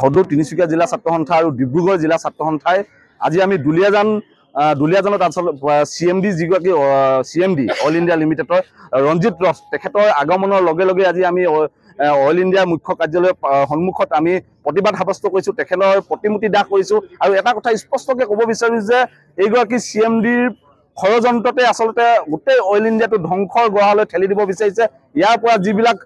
সদৌ তিনিচুকীয়া জিলা ছাত্ৰ সন্থা আৰু ডিব্ৰুগড় জিলা ছাত্ৰ সন্থাই আজি আমি দুলীয়াজানত CMD যিগৰাকী CMD অল ইণ্ডিয়া লিমিটেডৰ ৰঞ্জিত ৰথ তেখেতৰ আগমনৰ লগে লগে আজি আমি অল ইণ্ডিয়া মুখ্য কাৰ্যালয়ৰ সন্মুখত আমি প্ৰতিবাদ সাব্যস্ত কৰিছোঁ, তেখেতৰ প্ৰতিমূৰ্তি দাহ কৰিছোঁ। আৰু এটা কথা স্পষ্টকৈ ক'ব বিচাৰোঁ যে এইগৰাকী CMDৰ ষড়যন্ত্ৰতে আচলতে গোটেই অইল ইণ্ডিয়াটো ধ্বংসৰ গৰালৈ ঠেলি দিব বিচাৰিছে। ইয়াৰ পৰা যিবিলাক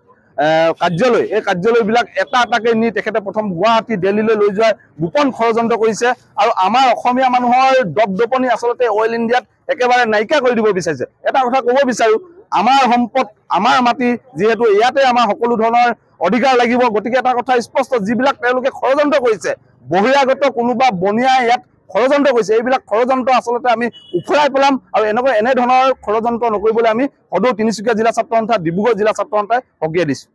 কাৰ্যালয়, এই কাৰ্যালয়বিলাক এটা এটাকৈ নি তেখেতে প্ৰথম গুৱাহাটী দিল্লীলৈ লৈ যোৱাৰ গোপন ষড়যন্ত্ৰ কৰিছে আৰু আমাৰ অসমীয়া মানুহৰ দপদপনি আচলতে অইল ইণ্ডিয়াত একেবাৰে নাইকিয়া কৰি দিব বিচাৰিছে। এটা কথা ক'ব বিচাৰোঁ, আমাৰ সম্পদ, আমাৰ মাটি, যিহেতু ইয়াতে আমাৰ সকলো ধৰণৰ অধিকাৰ লাগিব, গতিকে এটা কথা স্পষ্ট, যিবিলাক তেওঁলোকে ষড়যন্ত্ৰ কৰিছে, বহিৰাগত কোনোবা বনিয়াই ইয়াত ষড়যন্ত্ৰ কৰিছে, এইবিলাক ষড়যন্ত্ৰ আচলতে আমি উফৰাই পেলাম আৰু এনেধৰণৰ ষড়যন্ত্ৰ নকৰিবলৈ আমি সদৌ তিনিচুকীয়া জিলা ছাত্ৰ সন্থা, ডিব্ৰুগড় জিলা ছাত্ৰ সন্থাই সকীয়াই দিছোঁ।